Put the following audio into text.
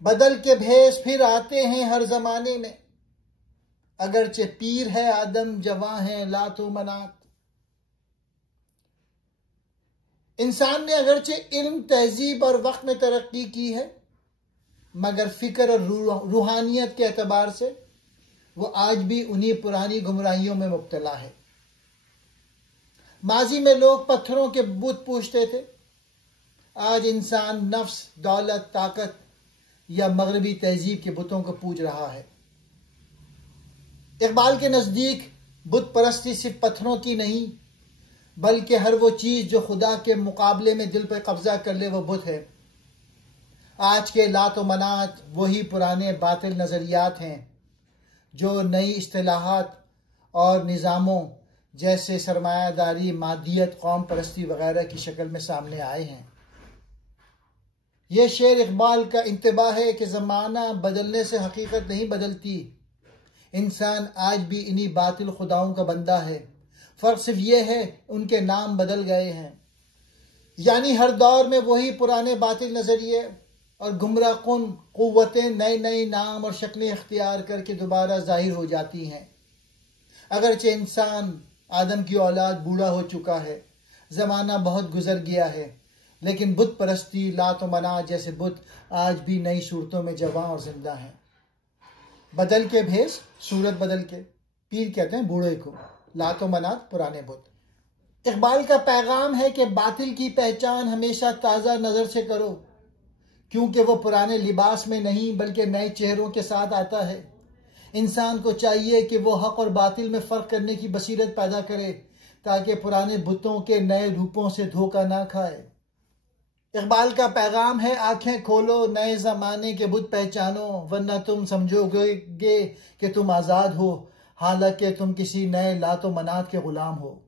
بدل کے بھیس پھر آتے ہیں ہر زمانے میں، اگرچہ پیر ہے آدم، جواں ہے لات و منات۔ انسان نے اگرچہ علم، تہذیب اور وقت میں ترقی کی ہے، مگر فکر اور روحانیت کے اعتبار سے وہ آج بھی انہی پرانی گمراہیوں میں مبتلا ہے۔ ماضی میں لوگ پتھروں کے بت پوجتے تھے، آج انسان نفس، دولت، طاقت یا مغربی تہذیب کے بتوں کو پوج رہا ہے۔ اقبال کے نزدیک بت پرستی صرف پتھروں کی نہیں، بلکہ ہر وہ چیز جو خدا کے مقابلے میں دل پر قبضہ کر لے وہ بت ہے۔ آج کے لات و منات وہی پرانے باطل نظریات ہیں جو نئی اصطلاحات اور نظاموں جیسے سرمایہ داری، مادیت، قوم پرستی وغیرہ کی شکل میں سامنے آئے ہیں۔ یہ شعر اقبال کا انتباہ ہے کہ زمانہ بدلنے سے حقیقت نہیں بدلتی، انسان آج بھی انہی باطل خداؤں کا بندہ ہے، فرق صرف یہ ہے ان کے نام بدل گئے ہیں۔ یعنی ہر دور میں وہی پرانے باطل نظریے اور گمراہ کن قوتیں نئے نئے نام اور شکلیں اختیار کر کے دوبارہ ظاہر ہو جاتی ہیں۔ اگرچہ انسان آدم کی اولاد بوڑھا ہو چکا ہے، زمانہ بہت گزر گیا ہے، لیکن بت پرستی، لات و منات جیسے بت آج بھی نئی صورتوں میں جواں اور زندہ ہیں۔ بدل کے بھیس، صورت بدل کے، پیر کہتے ہیں بوڑھے کو، لات و منات پرانے بت۔ اقبال کا پیغام ہے کہ باطل کی پہچان ہمیشہ تازہ نظر سے کرو، کیونکہ وہ پرانے لباس میں نہیں بلکہ نئے چہروں کے ساتھ آتا ہے۔ انسان کو چاہیے کہ وہ حق اور باطل میں فرق کرنے کی بصیرت پیدا کرے تاکہ پرانے بتوں کے نئے روپوں سے دھوکہ نہ کھائے۔ اقبال کا پیغام ہے آنکھیں کھولو، نئے زمانے کے بت پہچانو، ورنہ تم سمجھو گے کہ تم آزاد ہو، حالانکہ تم کسی نئے لات و منات کے غلام ہو۔